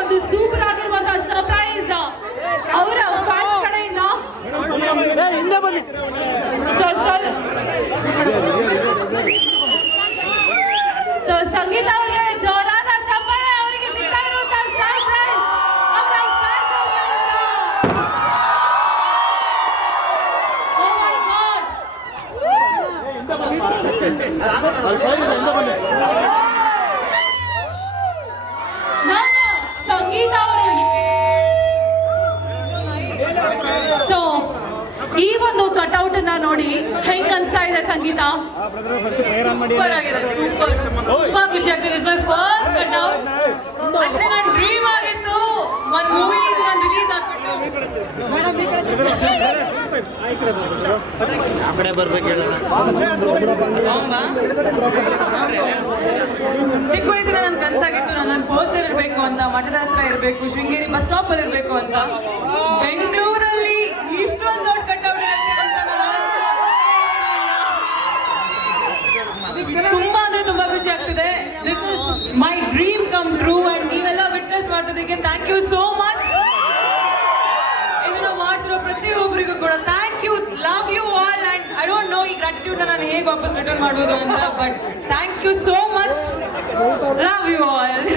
ಒಂದು ಸೂಪರ್ ಆಗಿರುವಂತಹ ಸರ್ಪ್ರೈಸ್ ಅವರ ಫ್ಯಾನ್ಸ್ ಕಡೆಯಿಂದ. ಸೊ ಸಂಗೀತ ಅವರಿಗೆ ಜೋರಾದ ಚಪ್ಪಾಳೆ ಅವರಿಗೆ ಸಿಗ್ತಾ ಇರುವಂತಹ ಸರ್ಪ್ರೈಸ್ ಅವರ ಫ್ಯಾನ್ಸ್ ಸಂಗೀತ ಅವರು. ಸೊ ಈ ಒಂದು ಕಟ್ಔಟ್ ಅನ್ನ ನೋಡಿ ಹೆಂಗ್ ಅನ್ಸ್ತಾ ಇದೆ ಸಂಗೀತ? ಸೂಪರ್ ಆಗಿದೆ, ಸೂಪರ್, ತುಂಬಾ ಖುಷಿ ಆಗ್ತಿದೆ. It's my first cutout. Actually ನನ್ನ ಡ್ರೀಮ್ ಆಗಿತ್ತು ಒಂದು ಮೂವಿ ನಾನು ರಿಲೀಸ್ ಆಗ್ಬಿಟ್ಟು ಚಿಕ್ಕ ವಯಸ್ಸಿನ ನನ್ನ ಕನಸಾಗಿತ್ತು ನನ್ನ ಪೋಸ್ಟರ್ ಇರಬೇಕು ಅಂತ, ಮಠದ ಹತ್ರ ಇರಬೇಕು, ಶೃಂಗೇರಿ ಬಸ್ ಸ್ಟಾಪ್ ಅಲ್ಲಿ ಇರಬೇಕು ಅಂತ. ಬೆಂಗಳೂರಲ್ಲಿ ಇಷ್ಟೊಂದು ದೊಡ್ಡ ಕಟ್ಔಟ್ ಇರುತ್ತೆ ಅಂತ ತುಂಬಾ ಅಂದ್ರೆ ತುಂಬಾ ಖುಷಿ ಆಗ್ತಿದೆ. This is my dream come true and ನೀವೆಲ್ಲ ವಿಟ್ನೆಸ್ ಮಾಡ್ತಿದ್ದಕ್ಕೆ ಥ್ಯಾಂಕ್ ಯು ಸೋ ಮಚ್. ಇದನ್ನ ಮಾಡ್ತಿರೋ ಪ್ರತಿಯೊಬ್ಬರಿಗೂ ಕೂಡ thank you, love you all. And I don't know ಈ ಗ್ರಾಟಿಟ್ಯೂಡ್ ನಾನು ಹೇಗೆ ವಾಪಸ್ ರಿಟರ್ನ್ ಮಾಡ್ಬೋದು ಅಂತ, but thank you so much, love you all.